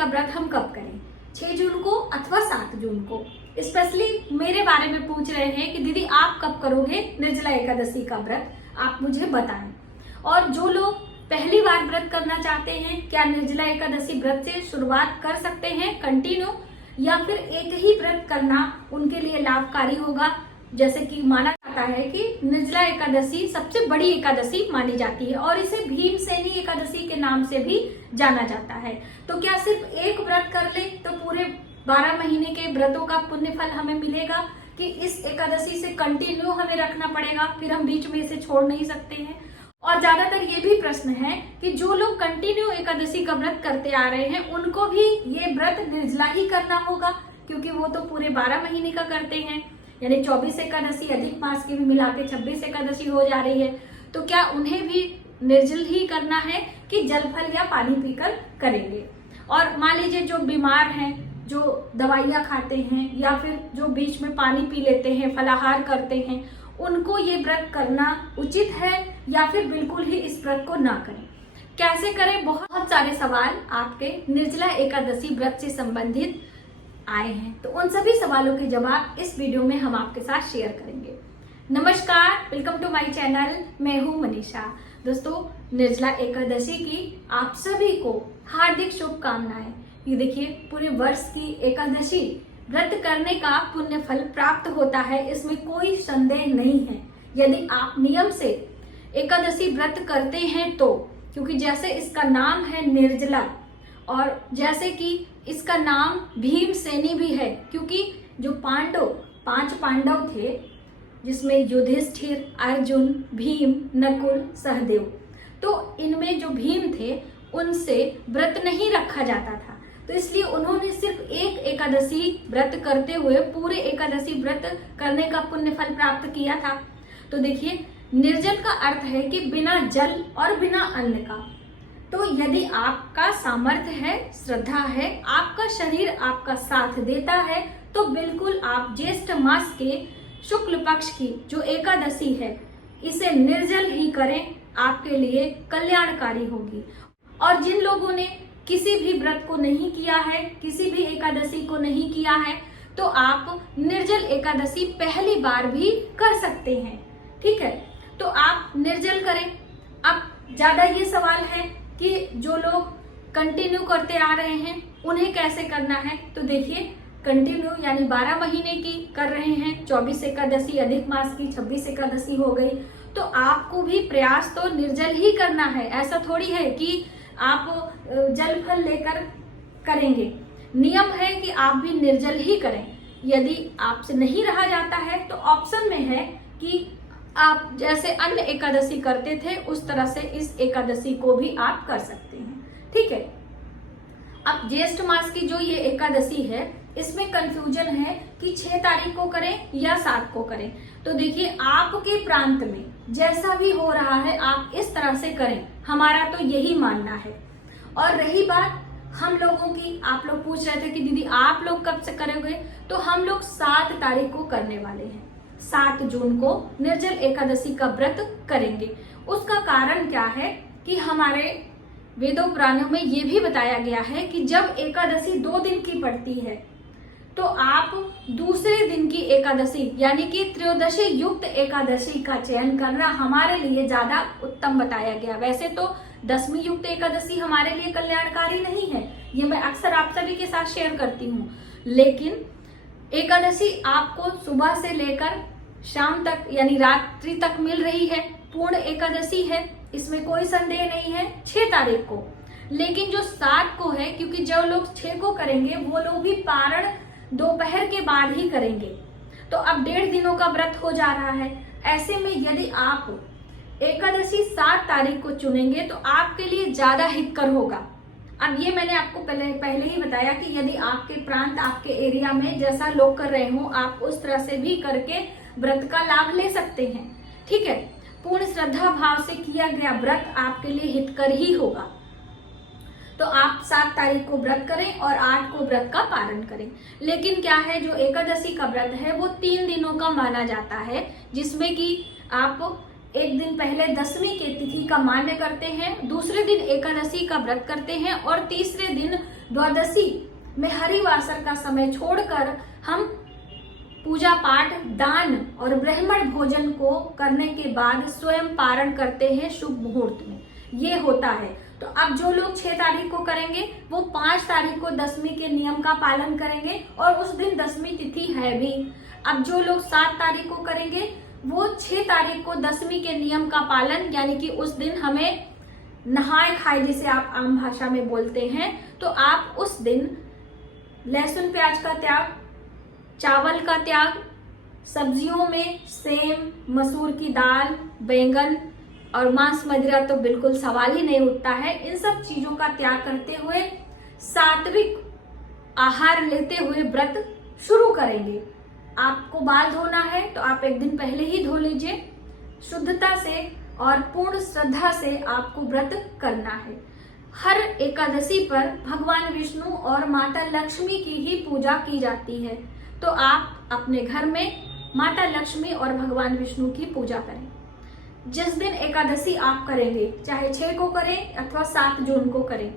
का व्रत हम कब करें, 6 जून को अथवा 7 जून को। स्पेशली मेरे बारे में पूछ रहे हैं कि दीदी आप कब करोगे निर्जला एकादशी का व्रत, आप मुझे बताएं। और जो लोग पहली बार व्रत करना चाहते हैं, क्या निर्जला एकादशी व्रत से शुरुआत कर सकते हैं कंटिन्यू, या फिर एक ही व्रत करना उनके लिए लाभकारी होगा। जैसे कि माना जाता है कि निर्जला एकादशी सबसे बड़ी एकादशी मानी जाती है और इसे भीमसेनी एकादशी के नाम से भी जाना जाता है। तो क्या सिर्फ एक व्रत कर ले तो पूरे 12 महीने के व्रतों का पुण्य फल हमें मिलेगा, कि इस एकादशी से कंटिन्यू हमें रखना पड़ेगा, फिर हम बीच में इसे छोड़ नहीं सकते हैं। और ज्यादातर ये भी प्रश्न है कि जो लोग कंटिन्यू एकादशी का व्रत करते आ रहे हैं उनको भी ये व्रत निर्जला ही करना होगा, क्योंकि वो तो पूरे 12 महीने का करते हैं, यानी 24 एकादशी अधिक मास की भी मिला के 26 एकादशी हो जा रही है। तो क्या उन्हें भी निर्जल ही करना है कि जल फल या पानी पीकर करेंगे। और मान लीजिए जो बीमार हैं, जो दवाइयाँ खाते हैं, या फिर जो बीच में पानी पी लेते हैं, फलाहार करते हैं, उनको ये व्रत करना उचित है या फिर बिल्कुल ही इस व्रत को ना करें। कैसे करें, बहुत सारे सवाल आपके निर्जला एकादशी व्रत से संबंधित आए हैं, तो उन सभी सवालों के जवाब इस वीडियो में हम आपके साथ शेयर करेंगे। नमस्कार, वेलकम टू माय चैनल, मैं हूँ मनीषा। दोस्तों, निर्जला एकादशी की आप सभी को हार्दिक शुभकामनाएं। ये देखिए, पूरे वर्ष की एकादशी व्रत करने का पुण्य फल प्राप्त होता है, इसमें कोई संदेह नहीं है यदि आप नियम से एकादशी व्रत करते हैं तो। क्योंकि जैसे इसका नाम है निर्जला, और जैसे कि इसका नाम भीमसेनी भी है, क्योंकि जो 5 पांडव थे, जिसमें युधिष्ठिर, अर्जुन, भीम, नकुल, सहदेव, तो इनमें जो भीम थे उनसे व्रत नहीं रखा जाता था, तो इसलिए उन्होंने सिर्फ एक एकादशी व्रत करते हुए पूरे एकादशी व्रत करने का पुण्य फल प्राप्त किया था। तो देखिए, निर्जल का अर्थ है कि बिना जल और बिना अन्न का। तो यदि आपका सामर्थ्य है, श्रद्धा है, आपका शरीर आपका साथ देता है, तो बिल्कुल आप ज्येष्ठ मास के शुक्ल पक्ष की जो एकादशी है इसे निर्जल ही करें, आपके लिए कल्याणकारी होगी। और जिन लोगों ने किसी भी व्रत को नहीं किया है, किसी भी एकादशी को नहीं किया है, तो आप निर्जल एकादशी पहली बार भी कर सकते हैं। ठीक है, तो आप निर्जल करें। अब ज्यादा ये सवाल है कि जो लोग कंटिन्यू करते आ रहे हैं उन्हें कैसे करना है। तो देखिए, कंटिन्यू यानी 12 महीने की कर रहे हैं, 24 एकादशी अधिक मास की, 26 एकादशी हो गई, तो आपको भी प्रयास तो निर्जल ही करना है। ऐसा थोड़ी है कि आप जल फल लेकर करेंगे। नियम है कि आप भी निर्जल ही करें। यदि आपसे नहीं रहा जाता है तो ऑप्शन में है कि आप जैसे अन्य एकादशी करते थे उस तरह से इस एकादशी को भी आप कर सकते हैं। ठीक है, अब ज्येष्ठ मास की जो ये एकादशी है इसमें कंफ्यूजन है कि 6 तारीख को करें या 7 को करें। तो देखिए, आपके प्रांत में जैसा भी हो रहा है आप इस तरह से करें, हमारा तो यही मानना है। और रही बात हम लोगों की, आप लोग पूछ रहे थे कि दीदी आप लोग कब से करोगे, तो हम लोग 7 तारीख को करने वाले हैं। 7 जून को निर्जल एकादशी का व्रत करेंगे। उसका कारण क्या है कि हमारे वेदों पुराणों में ये भी बताया गया है कि जब एकादशी 2 दिन की पड़ती है तो आप दूसरे दिन की एकादशी यानी कि त्रयोदशी युक्त एकादशी का चयन करना हमारे लिए ज्यादा उत्तम बताया गया। वैसे तो 10वीं युक्त एकादशी हमारे लिए कल्याणकारी नहीं है, ये मैं अक्सर आप सभी के साथ शेयर करती हूँ, लेकिन एकादशी आपको सुबह से लेकर शाम तक यानी रात्रि तक मिल रही है, पूर्ण एकादशी है, इसमें कोई संदेह नहीं है 6 तारीख को। लेकिन जो 7 को है, क्योंकि जो लोग 6 को करेंगे वो लोग भी पारण दोपहर के बाद ही करेंगे, तो अब 1.5 दिनों का व्रत हो जा रहा है। ऐसे में यदि आप एकादशी 7 तारीख को चुनेंगे तो आपके लिए ज्यादा हितकर होगा। अब ये मैंने आपको पहले ही बताया कि यदि आपके प्रांत, आपके एरिया में जैसा लोग कर रहे हो, आप उस तरह से भी करके व्रत का लाभ ले सकते हैं। ठीक है, पूर्ण श्रद्धा भाव से किया गया व्रत आपके लिए हितकर ही होगा। तो आप 7 तारीख को व्रत करें और 8 को व्रत का पारण करें। लेकिन क्या है, जो एकादशी का व्रत है वो 3 दिनों का माना जाता है, जिसमें कि आप एक दिन पहले 10वीं की तिथि का मान्य करते हैं, दूसरे दिन एकादशी का व्रत करते हैं और तीसरे दिन द्वादशी में हरिवासर का समय छोड़कर हम पूजा पाठ, दान और ब्राह्मण भोजन को करने के बाद स्वयं पारण करते हैं शुभ मुहूर्त में। ये होता है। तो अब जो लोग 6 तारीख को करेंगे वो 5 तारीख को दशमी के नियम का पालन करेंगे और उस दिन दशमी तिथि है भी। अब जो लोग 7 तारीख को करेंगे वो 6 तारीख को दशमी के नियम का पालन, यानी कि उस दिन हमें नहाए खाए जिसे आप आम भाषा में बोलते हैं, तो आप उस दिन लहसुन प्याज का त्याग, चावल का त्याग, सब्जियों में सेम, मसूर की दाल, बैंगन और मांस मदिरा तो बिल्कुल सवाल ही नहीं उठता है। इन सब चीजों का त्याग करते हुए सात्विक आहार लेते हुए व्रत शुरू करेंगे। आपको बाल धोना है तो आप एक दिन पहले ही धो लीजिए। शुद्धता से और पूर्ण श्रद्धा से आपको व्रत करना है। हर एकादशी पर भगवान विष्णु और माता लक्ष्मी की ही पूजा की जाती है, तो आप अपने घर में माता लक्ष्मी और भगवान विष्णु की पूजा करें। जिस दिन एकादशी आप करेंगे, चाहे 6 को करें अथवा 7 जून को करें,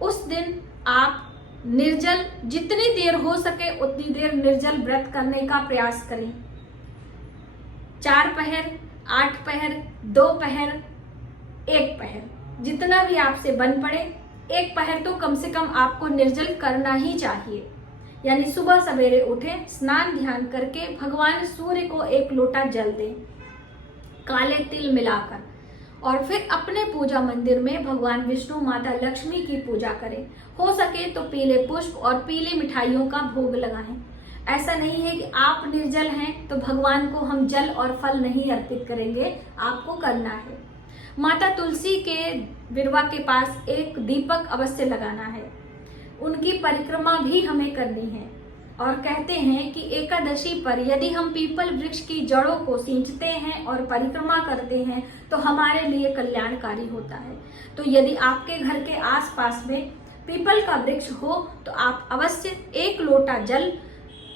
उस दिन आप निर्जल, जितनी देर हो सके उतनी देर निर्जल व्रत करने का प्रयास करें। 4 पहर, 8 पहर, 2 पहर, 1 पहर, जितना भी आपसे बन पड़े, 1 पहर तो कम से कम आपको निर्जल करना ही चाहिए। यानी सुबह सवेरे उठें, स्नान ध्यान करके भगवान सूर्य को 1 लोटा जल दें काले तिल मिलाकर, और फिर अपने पूजा मंदिर में भगवान विष्णु, माता लक्ष्मी की पूजा करें। हो सके तो पीले पुष्प और पीली मिठाइयों का भोग लगाएं। ऐसा नहीं है कि आप निर्जल हैं तो भगवान को हम जल और फल नहीं अर्पित करेंगे, आपको करना है। माता तुलसी के विरवा के पास एक दीपक अवश्य लगाना है। उनकी परिक्रमा भी हमें करनी है। और कहते हैं कि एकादशी पर यदि हम पीपल वृक्ष की जड़ों को सींचते हैं और परिक्रमा करते हैं तो हमारे लिए कल्याणकारी होता है। तो यदि आपके घर के आसपास में पीपल का वृक्ष हो तो आप अवश्य 1 लोटा जल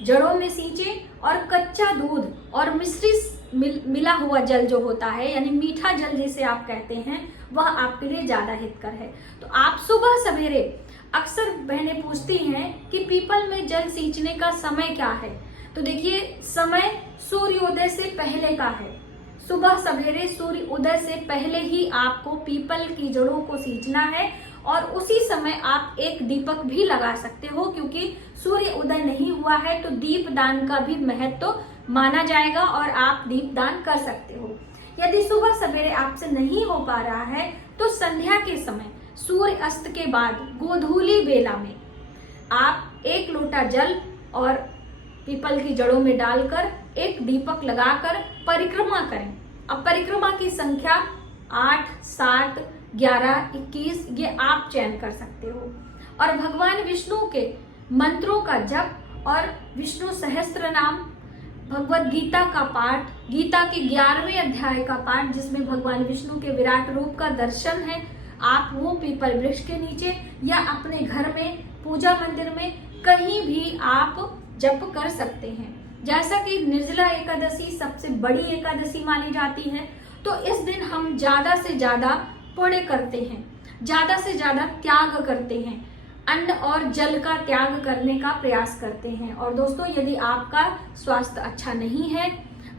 जड़ों में सींचें और कच्चा दूध और मिश्रित मिला हुआ जल जो होता है, यानी मीठा जल जिसे आप कहते हैं, वह आपके लिए ज्यादा हितकर है। तो आप सुबह सवेरे, अक्सर बहनें पूछती हैं कि पीपल में जल सींचने का समय क्या है, तो देखिए समय सूर्योदय से पहले का है। सुबह सवेरे सूर्य उदय से पहले ही आपको पीपल की जड़ों को सींचना है और उसी समय आप एक दीपक भी लगा सकते हो, क्योंकि सूर्य उदय नहीं हुआ है तो दीप दान का भी महत्व माना जाएगा और आप दीप दान कर सकते हो। यदि सुबह सवेरे आपसे नहीं हो पा रहा है तो संध्या के समय, सूर्य अस्त के बाद गोधूली बेला में आप 1 लोटा जल और पीपल की जड़ों में डालकर एक दीपक लगाकर परिक्रमा करें। अब परिक्रमा की संख्या 8, 7, 11, 21 ये आप चयन कर सकते हो। और भगवान विष्णु के मंत्रों का जप और विष्णु सहस्त्र नाम, भगवत गीता का पाठ, गीता के 11वें अध्याय का पाठ जिसमें भगवान विष्णु के विराट रूप का दर्शन है, आप वो पीपल वृक्ष के नीचे या अपने घर में, पूजा मंदिर में, कहीं भी आप जप कर सकते हैं। जैसा कि निर्जला एकादशी सबसे बड़ी एकादशी मानी जाती है, तो इस दिन हम ज्यादा से ज्यादा पुण्य करते हैं, ज्यादा से ज्यादा त्याग करते हैं, अन्न और जल का त्याग करने का प्रयास करते हैं। और दोस्तों, यदि आपका स्वास्थ्य अच्छा नहीं है,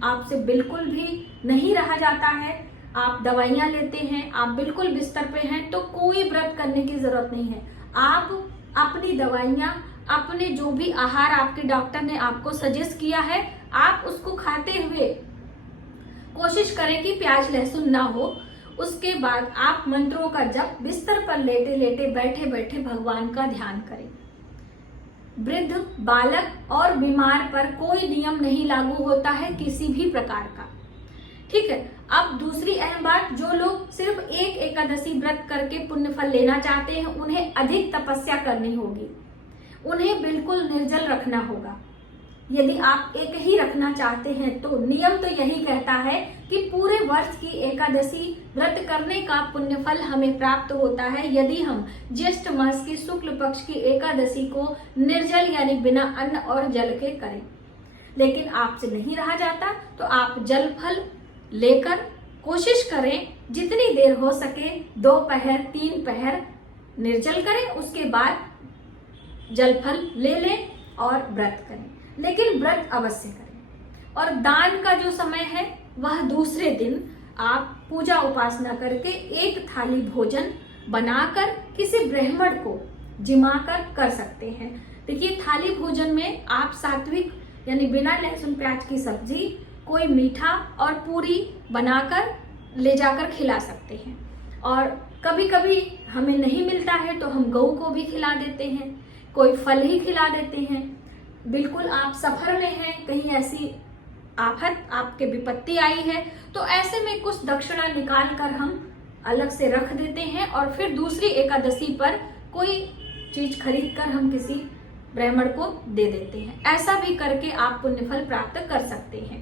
आपसे बिल्कुल भी नहीं रहा जाता है, आप दवाइयां लेते हैं, आप बिल्कुल बिस्तर पे हैं, तो कोई व्रत करने की जरूरत नहीं है। आप अपनी दवाइयां, अपने जो भी आहार आपके डॉक्टर ने आपको सजेस्ट किया है, आप उसको खाते हुए कोशिश करें कि प्याज लहसुन ना हो। उसके बाद आप मंत्रों का जप बिस्तर पर लेटे लेटे, बैठे बैठे भगवान का ध्यान करें। वृद्ध, बालक और बीमार पर कोई नियम नहीं लागू होता है किसी भी प्रकार का, ठीक है। अब दूसरी अहम बात, जो लोग सिर्फ एक एकादशी व्रत करके पुण्य फल लेना चाहते हैं, उन्हें अधिक तपस्या करनी होगी, उन्हें बिल्कुल निर्जल रखना होगा। यदि आप एक ही रखना चाहते हैं तो नियम तो यही कहता है कि पूरे वर्ष की एकादशी व्रत करने का पुण्य फल हमें प्राप्त होता है यदि हम ज्येष्ठ मास की शुक्ल पक्ष की एकादशी को निर्जल यानी बिना अन्न और जल के करें। लेकिन आपसे नहीं रहा जाता तो आप जल फल लेकर कोशिश करें जितनी देर हो सके 2 पहर 3 पहर निर्जल करें, उसके बाद जल फल ले लें और व्रत करें, लेकिन व्रत अवश्य करें। और दान का जो समय है वह दूसरे दिन आप पूजा उपासना करके एक थाली भोजन बनाकर किसी ब्राह्मण को जिमाकर कर सकते हैं। देखिए, थाली भोजन में आप सात्विक यानी बिना लहसुन प्याज की सब्जी, कोई मीठा और पूरी बनाकर ले जाकर खिला सकते हैं। और कभी कभी हमें नहीं मिलता है तो हम गऊ को भी खिला देते हैं, कोई फल ही खिला देते हैं। बिल्कुल आप सफर में हैं, कहीं ऐसी आफत आपके विपत्ति आई है तो ऐसे में कुछ दक्षिणा निकाल कर हम अलग से रख देते हैं और फिर दूसरी एकादशी पर कोई चीज खरीद कर हम किसी ब्राह्मण को दे देते हैं। ऐसा भी करके आप पुण्यफल प्राप्त कर सकते हैं।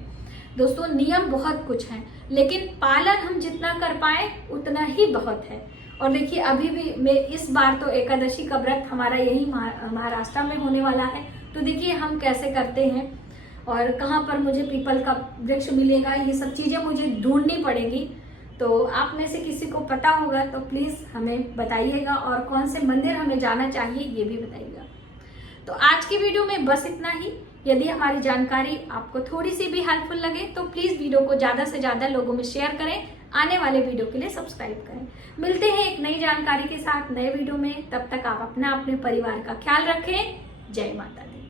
दोस्तों, नियम बहुत कुछ हैं, लेकिन पालन हम जितना कर पाए उतना ही बहुत है। और देखिए, अभी भी मैं इस बार तो एकादशी का व्रत हमारा यही महाराष्ट्र में होने वाला है। तो देखिए हम कैसे करते हैं और कहाँ पर मुझे पीपल का वृक्ष मिलेगा, ये सब चीजें मुझे ढूंढनी पड़ेगी। तो आप में से किसी को पता होगा तो प्लीज हमें बताइएगा, और कौन से मंदिर हमें जाना चाहिए ये भी बताइएगा। तो आज की वीडियो में बस इतना ही। यदि हमारी जानकारी आपको थोड़ी सी भी हेल्पफुल लगे तो प्लीज वीडियो को ज्यादा से ज्यादा लोगों में शेयर करें, आने वाले वीडियो के लिए सब्सक्राइब करें। मिलते हैं एक नई जानकारी के साथ नए वीडियो में। तब तक आप अपने परिवार का ख्याल रखें। जय माता दी।